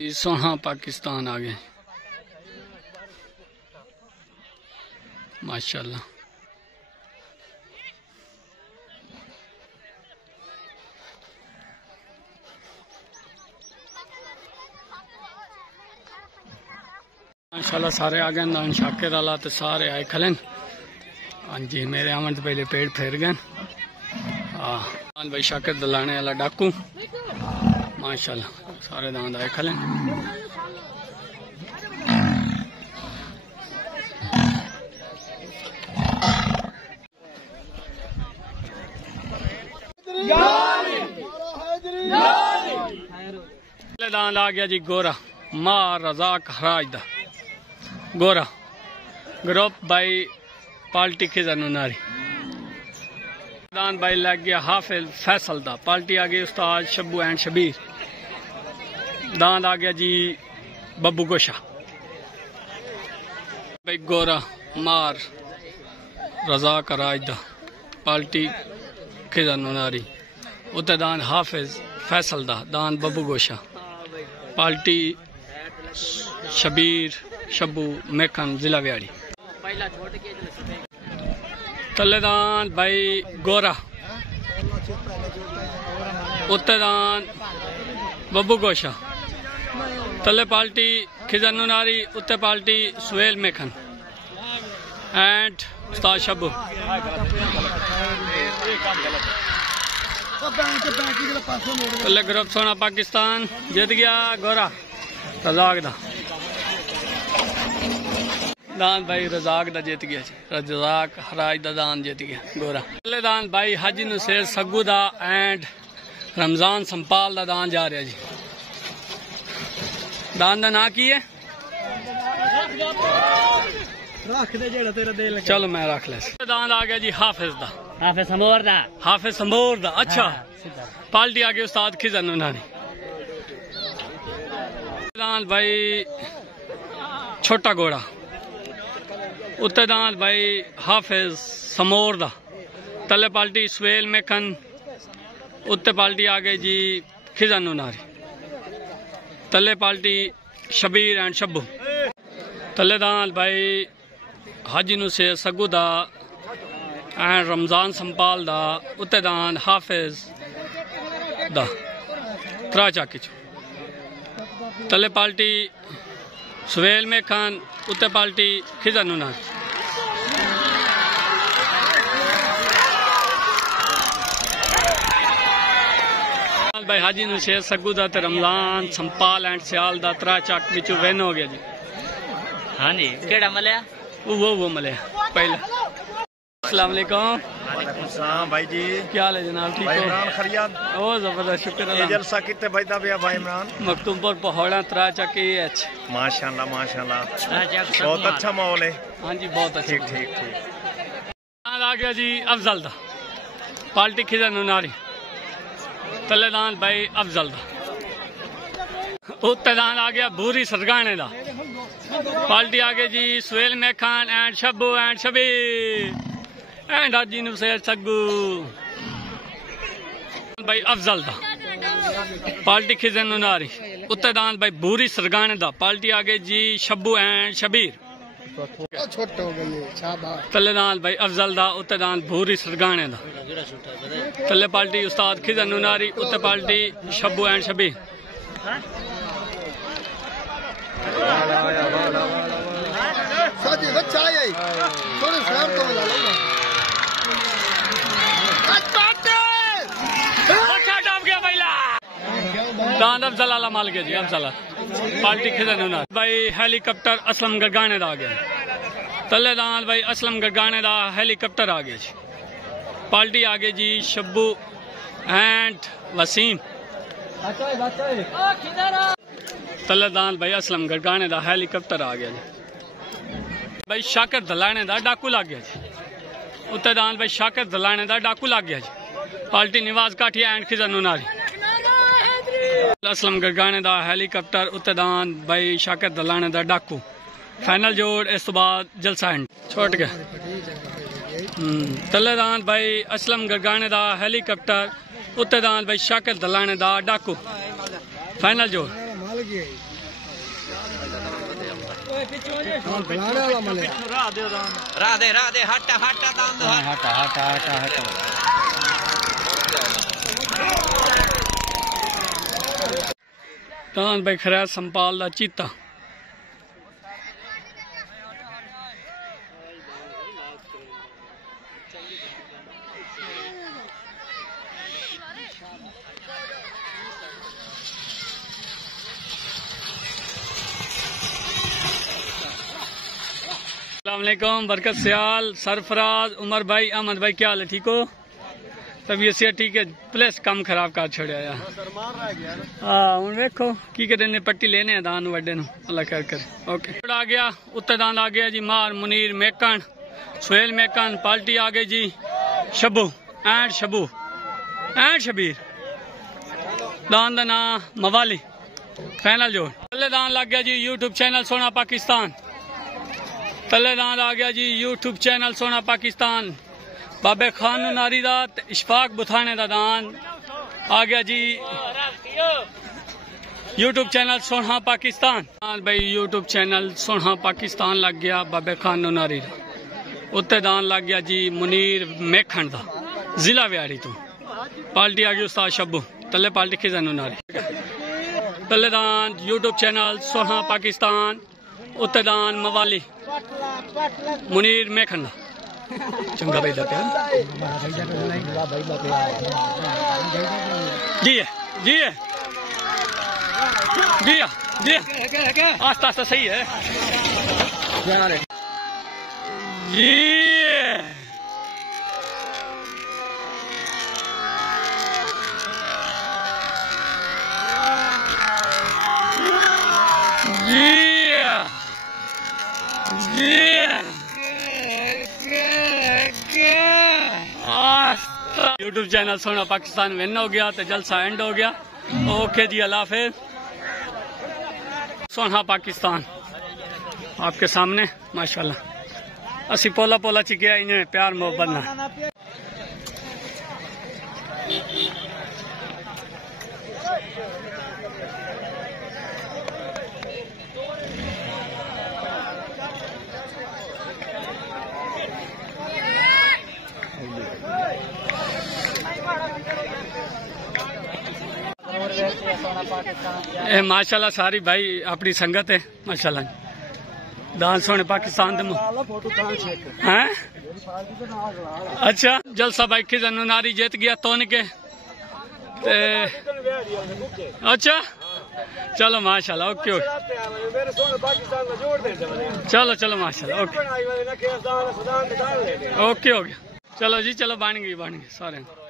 सोहा पाकिस्तान आ गए माशाल्लाह। माशाल्लाह सारे आ गए नान शाकिर वाला तो सारे आए खलन। हाँ जी मेरे आमन तो पहले पेड़ फेर गए। हाँ भाई शाकिर दलाने वाला डाकू माशाल्लाह सारे दांद आए खलन। दांद आ गया जी गोरा मार रजाक हराज दा गोरा ग्रुप बाई पार्टी खिजन नारी। दान भाई लग गया हाफिज फैसल दा पार्टी आ गई उस्ताद शब्बू एंड शबीर। दांद आ गया जी बब्बू गोशा भाई गोरा मार रजाक हराज दा पार्टी खिजन नारी। उते दान हाफिज फैसल दा दान बब्बू गोशा पार्टी शबीर शब्बू मेखन जिला व्याड़ी। तलेदान भाई गोरा उत्तेदान बब्बू गोशा तले पार्टी खिजन नारी उत्ते पार्टी सुहेल मेखन एंड उस्ताद शब्बू। तले ग्रुप सोना पाकिस्तान जीत गया गोरा रजाक दा दान भाई रजाक दा जीत गया रजाक हराज दा दान जीत गया गोरा। पहले दान भाई हाजी नुसेर सग्गू दा एंड रमजान संपाल दा दान जा रहा जी। दान दा ना की है चलो मैं रख ले। दान आ गया जी हाफिज दा हाफिज संभोर दा अच्छा पार्टी आ गई उस्ताद खिजन उन्होंने। दान भाई छोटा घोड़ा उत्ते दान भाई हाफिज समोर दा तले पार्टी सुहेल मेखन उत्ते पार्टी आ गई जी खिजन नारी तले पार्टी शबीर एंड शब्बू। तले दान भाई हाजी नुसेर सग्गू दा एंड रमजान संपाल दा उत्ते दान हाफिज दा त्रा चाकी तले पार्टी सुहेल मेखन उत्ते पार्टी खिजन नारी। भाई हाजी नुसेर सग्गू दा ते रमजान संपाल एंड सियाल दा त्रा चक विच विन हो गया जी। हाँ जी केड़ा मलिया वो मलिया पहला। अस्सलाम वालेकुम। वालेकुम सलाम भाई जी क्या हाल है जनाब ठीक हो? इमरान खरियात ओ जबरदस्त शुक्र ये जलसा कितने बजदा पिया भाई इमरान? मखतूमपुर पहाड़ा त्रा चक एच माशाल्लाह माशाल्लाह बहुत अच्छा माहौल है। हाँ जी बहुत अच्छा ठीक ठीक ठीक। आ गया जी अफजल दा पार्टी खिजन नारी तले दान भाई अफजल दा उत्ते दान आ गया भूरी सरगाने दा पार्टी आ गई जी Suhail Mekhan and Shabbu and Shabir and Haji Nuser Saggu भाई अफजल दा पार्टी खिजन नारी उत्ते दान भाई भूरी सरगाने दा पार्टी आ गई जी शब्बू एंड शबीर। तले दान भाई अफजल दा उत्ते दान भूरी सरगाने दा तले पार्टी उस्ताद खिजन नारी उत्ते पार्टी शब्बू एंड शबीर। दान अफजल आला माल गया जी अफजल पार्टी खिजन नारी भाई हेलीकॉप्टर असलम गरगाने दा आ गया तले दान भाई असलम गरगाने दा हेलीकॉप्टर आ गया जी पार्टी आ गई जी शब्बू एंड वसीम। तले दान भाई असलम गरगाने दा हेलीकॉप्टर आ गया जी भाई शाकिर दलाने दा डाकू लग गया जी उत्ते दान भाई शाकिर दलाने दा डाकू लग गया जी पार्टी निवाज काठिया एंड खिजन नारी। असलम गरगाने दा हेलीकॉप्टर उत्ते दान भाई शाकिर दलाने दा डाकू फाइनल जोड़ इस तो बाद जलसा एंड छोड़ गया। तले दान भाई असलम गरगाने दा हेलीकॉप्टर उत्ते दान भाई शाकिर दलाने दा डाकू फाइनल जोड़ राधे हटा दान भाई खरैत संपाल दा चीता अस्सलामुअलैकुम बरकत सियाल सरफराज उमर भाई अहमद भाई क्या हाल है ठीक हो तबीयत से ठीक है प्लस कम खराब कर छोड़िया यार हाँ हूँ देखो की कहते पट्टी लेने दान वड्डे अल्लाह खैर करे ओके आ गया उत्ते दान आ गया जी मार मुनीर मेकन सुहेल मेकन पाल्टी आ गई जी शबू एंड शबीर दान का नाम मवाली फाइनल जोड़ पहले दान लग गया जी यूट्यूब चैनल सोना पाकिस्तान तले दान आ गया जी यूट्यूब चैनल सोना पाकिस्तान बाबे खान नारी दा इशफाक बुथाने दा दान आ गया जी यूट्यूब चैनल सोना पाकिस्तान भाई यूट्यूब चैनल सोना पाकिस्तान लग गया बाबे खान नारी दा उत्ते दान लग गया जी मुनीर मेखण दा जिला व्याड़ी तो पाल्टी आ गई उस्ताद शब्बू तले पाल्टी खिजन नारी तले दान यूट्यूब चैनल सोना पाकिस्तान उत्ते दान मवाली मुनीर मेखन चंगा भाई जी है आस्ता आस्ता सही है जी यूट्यूब चैनल सोना पाकिस्तान विन हो गया तो जलसा एंड हो गया ओके जी अल्लाह हाफिज़ सोना पाकिस्तान आपके सामने माशाल्लाह असी पोला पोला चिकिया इन्हें प्यार मोहब्बत ना ए माशाल्लाह सारी भाई अपनी संगत है माशाल्लाह दान सोने पाकिस्तान दे हैं अच्छा जलसा भाई खिजन नारी जीत गया तोन के अच्छा चलो माशाल्लाह ओके चलो माशाल्लाह ओके हो गया चलो जी चलो बन गई सारे